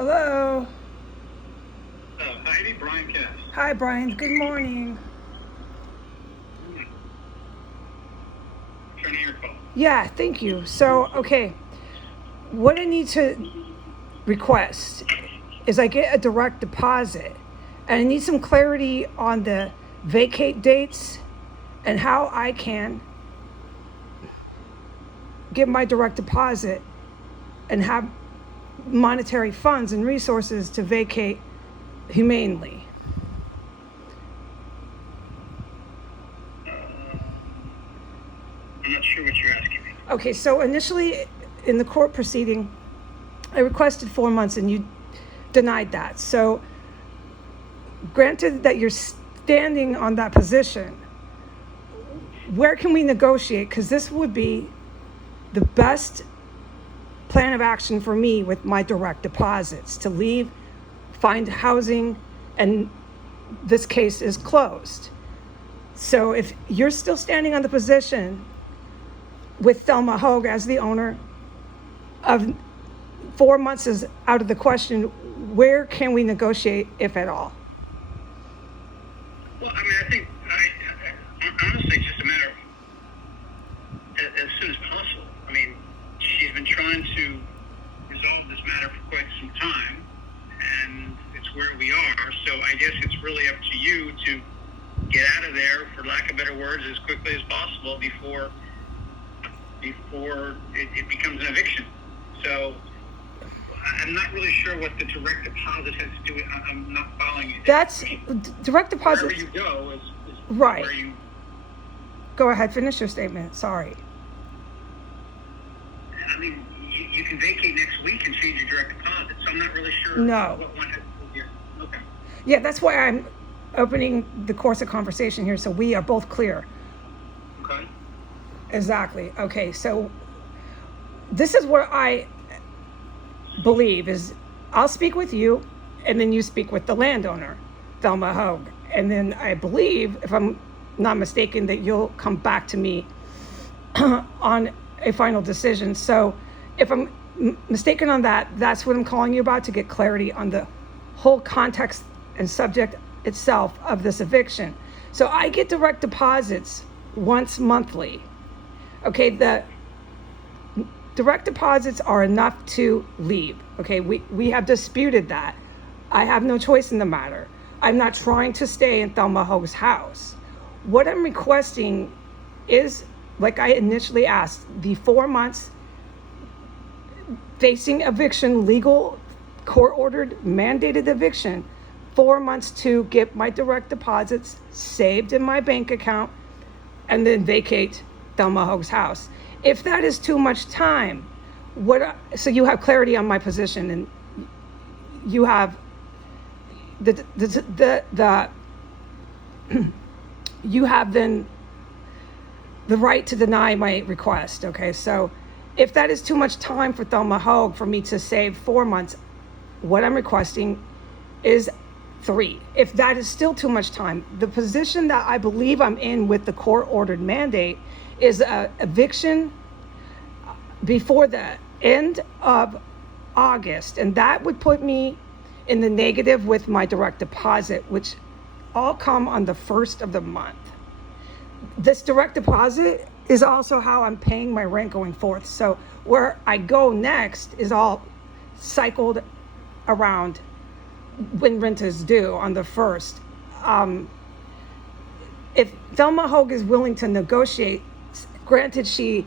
Hello. Heidi, Brian Cass. Hi, Brian. Good morning. Returning your call. Yeah, thank you. So, okay, what I need to request is I get a direct deposit, and I need some clarity on the vacate dates and how I can give my direct deposit and have monetary funds and resources to vacate humanely. I'm not sure what you're asking me. Okay, so initially in the court proceeding, I requested 4 months and you denied that. So granted that you're standing on that position, where can we negotiate? Because this would be the best plan of action for me with my direct deposits to leave, find housing, and this case is closed. So if you're still standing on the position with Thelma Houge as the owner of 4 months is out of the question, where can we negotiate, if at all? Well, I mean, I think, honestly, it's just a matter of as soon as possible. I mean, she's been trying to resolve this matter for quite some time, and it's where we are. So I guess it's really up to you to get out of there, for lack of better words, as quickly as possible before it becomes an eviction. So I'm not really sure what the direct deposit has to do with. I'm not following you. That's direct deposit. Wherever you go is right. Where you. Go ahead, finish your statement. Sorry. I mean, you can vacate next week and change your direct deposit. So I'm not really sure. No. What one has to do here. Okay. Yeah, that's why I'm opening the course of conversation here, so we are both clear. Okay. Exactly. Okay, so this is what I believe is I'll speak with you, and then you speak with the landowner, Thelma Houge. And then I believe, if I'm not mistaken, that you'll come back to me on a final decision. So if I'm mistaken on that, that's what I'm calling you about, to get clarity on the whole context and subject itself of this eviction. So I get direct deposits once monthly. Okay, the direct deposits are enough to leave. Okay, we have disputed that. I have no choice in the matter. I'm not trying to stay in Thelma Houge's house. What I'm requesting is, like I initially asked, the 4 months facing eviction, legal, court-ordered, mandated eviction, 4 months to get my direct deposits saved in my bank account, and then vacate Thelma Houge's house. If that is too much time, so you have clarity on my position, and you have you have then the right to deny my request. Okay, so if that is too much time for Thelma Houge for me to save 4 months, what I'm requesting is 3. If that is still too much time, the position that I believe I'm in with the court-ordered mandate is a eviction before the end of August, and that would put me in the negative with my direct deposit, which all come on the first of the month. This direct deposit is also how I'm paying my rent going forth. So where I go next is all cycled around when rent is due on the first. If Thelma Houge is willing to negotiate, granted she,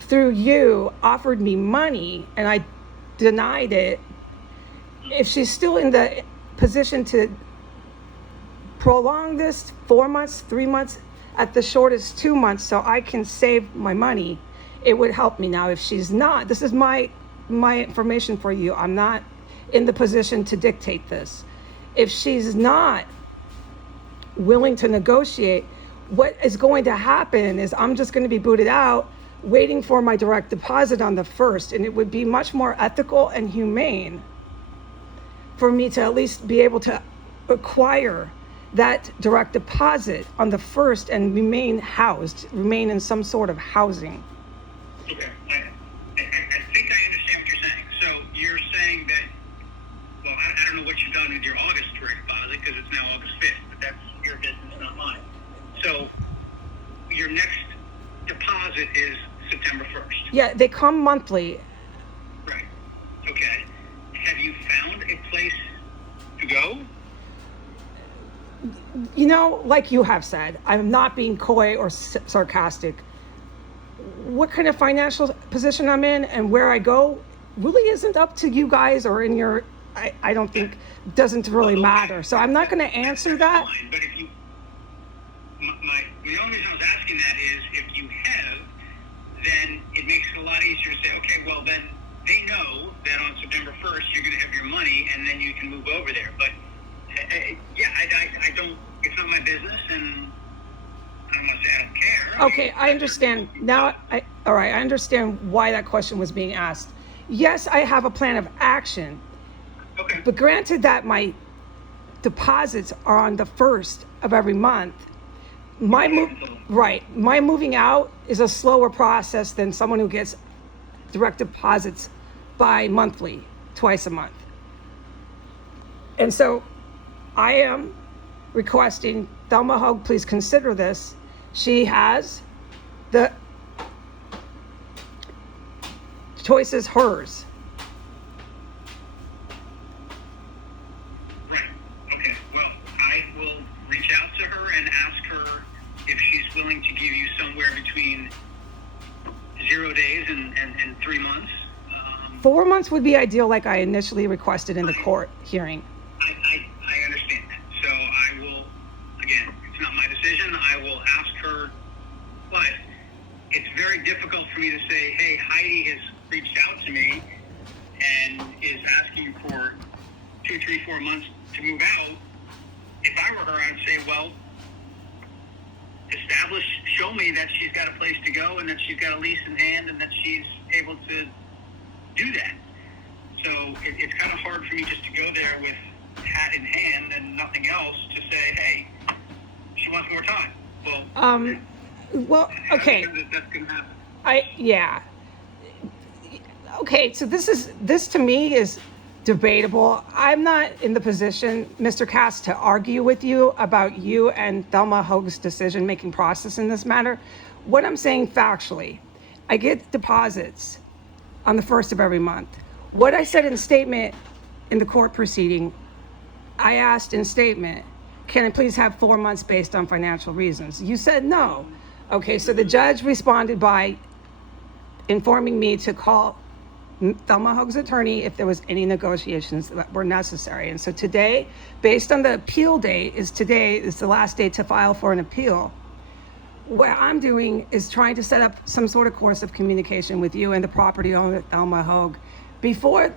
through you, offered me money and I denied it, if she's still in the position to prolong this 4 months, 3 months, at the shortest 2 months, so I can save my money, it would help me. Now, if she's not, this is my information for you. I'm not in the position to dictate this. If she's not willing to negotiate, what is going to happen is I'm just going to be booted out, waiting for my direct deposit on the first, and it would be much more ethical and humane for me to at least be able to acquire that direct deposit on the first and remain in some sort of housing. Okay, I think I understand what you're saying. So you're saying that what you've done with your August direct deposit because it's now August 5th, but that's your business, not mine. So your next deposit is September 1st. Yeah, they come monthly. Right. Okay. Have you found a place to go? You know, like you have said, I'm not being coy or sarcastic. What kind of financial position I'm in and where I go really isn't up to you guys or in your, I don't think, doesn't really matter. So I'm not going to answer that. Fine, but if you, the only reason I was asking that is if you have, then it makes it a lot easier to say, okay, well then they know that on September 1st you're going to have your money and then you can move over there. But yeah, I don't, it's not my business, and I'm not saying I don't care. Okay, I understand. Now, all right, I understand why that question was being asked. Yes, I have a plan of action, Okay. but granted that my deposits are on the 1st of every month, my moving out is a slower process than someone who gets direct deposits bi-monthly, twice a month. And so I am requesting Thelma Houge, please consider this. She has the choice is hers. Right. Okay. Well, I will reach out to her and ask her if she's willing to give you somewhere between 0 days and 3 months. 4 months would be ideal, like I initially requested in the court hearing. I understand that. So I will, again, it's not my decision. I will ask her, but it's very difficult for me to say, hey, Heidi has reached out to me and is asking for 2, 3, 4 months to move out. If I were her, I'd say, well, show me that she's got a place to go and that she's got a lease in hand and that she's able to do that. So it's kind of hard for me just to go there with hat in hand and nothing else to say, hey, she wants more time. Well, okay. That's going to happen. Yeah. Okay, so this to me is debatable. I'm not in the position, Mr. Cass, to argue with you about you and Thelma Houge's decision-making process in this matter. What I'm saying factually, I get deposits on the 1st of every month. What I said in statement in the court proceeding, I asked in statement, can I please have 4 months based on financial reasons? You said no. Okay, so the judge responded by informing me to call Thelma Houge's attorney if there was any negotiations that were necessary. And so today, based on the appeal date, today is the last day to file for an appeal. What I'm doing is trying to set up some sort of course of communication with you and the property owner, Thelma Houge, before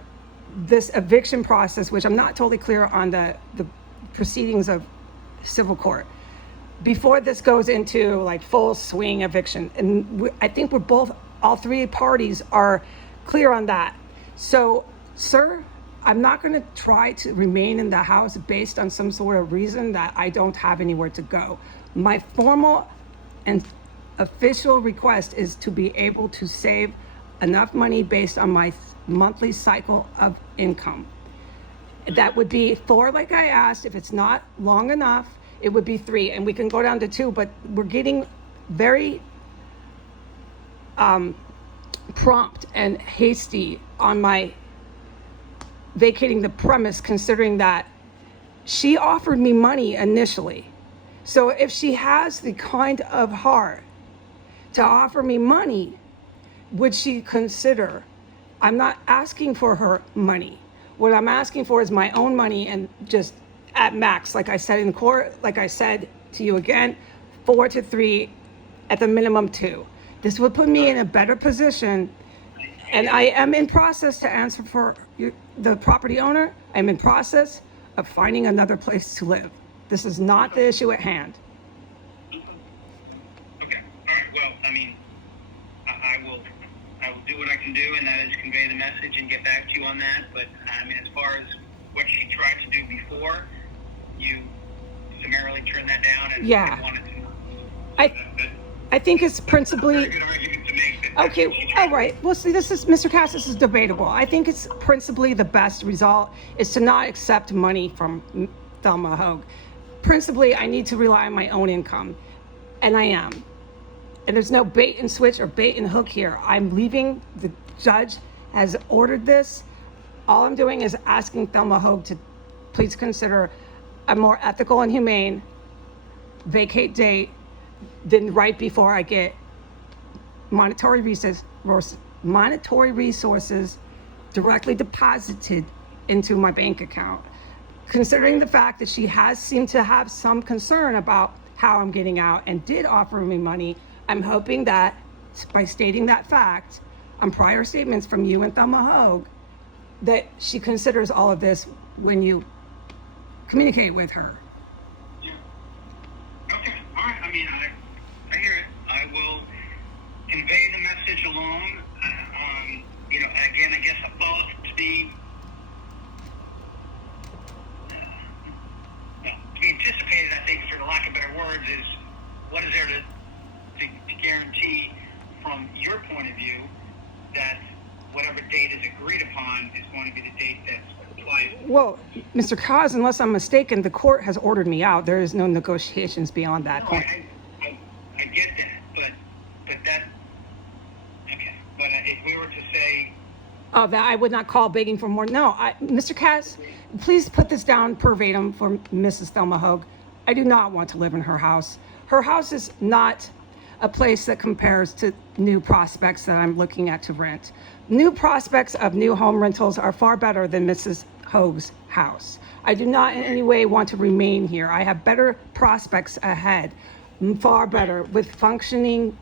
this eviction process, which I'm not totally clear on the proceedings of civil court, before this goes into like full swing eviction. And I think all three parties are clear on that. So, sir, I'm not going to try to remain in the house based on some sort of reason that I don't have anywhere to go. My formal and official request is to be able to save enough money based on my monthly cycle of income. That would be 4, like I asked. If it's not long enough, it would be 3, and we can go down to 2, but we're getting very prompt and hasty on my vacating the premise, considering that she offered me money initially. So if she has the kind of heart to offer me money, would she consider? I'm not asking for her money. What I'm asking for is my own money, and just at max, like I said in court, like I said to you again, 4 to 3, at the minimum 2. This would put me in a better position, and I am in process to answer for the property owner. I'm in process of finding another place to live. This is not the issue at hand. Okay. All right. Well, I mean, I will do what I can do, and that is convey the message and get back to you on that. But I mean, as far as what she tried to do before, you summarily turned that down and Yeah. wanted to. I think it's principally. That's a very good argument to make that Okay, all right. Well, see, this is, Mr. Cass, this is debatable. I think it's principally the best result is to not accept money from Thelma Houge. Principally, I need to rely on my own income, and I am. And there's no bait and switch or bait and hook here. I'm leaving. The judge has ordered this. All I'm doing is asking Thelma Houge to please consider a more ethical and humane vacate date than right before I get monetary resources directly deposited into my bank account. Considering the fact that she has seemed to have some concern about how I'm getting out and did offer me money, I'm hoping that by stating that fact on prior statements from you and Thelma Houge, that she considers all of this when you communicate with her. Yeah. Okay. All right. I mean, I hear it. I will convey the message along. Again, I guess above to be anticipated. I think, for the lack of better words, is what is there to guarantee from your point of view that whatever date is agreed upon is going to be the date that's applied? Well, Mr. Kaz, unless I'm mistaken, the court has ordered me out. There is no negotiations beyond that point. I get that, but that, okay. But if we were to say, Oh, that I would not call begging for more. No, Mr. Cass, please put this down verbatim for Mrs. Thelma Houge. I do not want to live in her house. Her house is not a place that compares to new prospects that I'm looking at to rent. New prospects of new home rentals are far better than Mrs. Houge's house. I do not in any way want to remain here. I have better prospects ahead, far better, with functioning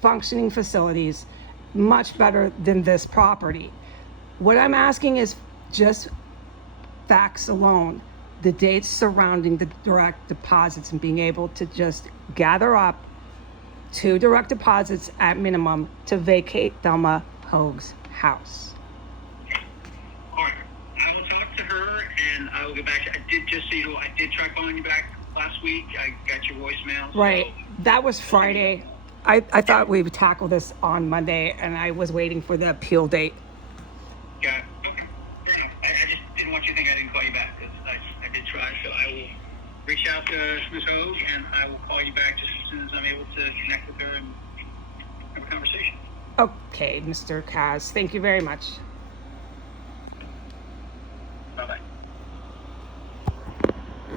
facilities, much better than this property. What I'm asking is just facts alone, the dates surrounding the direct deposits and being able to just gather up 2 direct deposits at minimum to vacate Thelma Houge's house. all right, I will talk to her and I will get back. I did, just so you know, I did try calling you back last week. I got your voicemail. Right. So, That was Friday. I thought we would tackle this on Monday, and I was waiting for the appeal date. got okay. Fair enough. I just didn't want you to think I didn't call you back because I did try. So I will reach out to Ms. Houge and I will call you back just as soon as I'm able to connect with her and have a conversation. Okay, Mr. Kaz, thank you very much.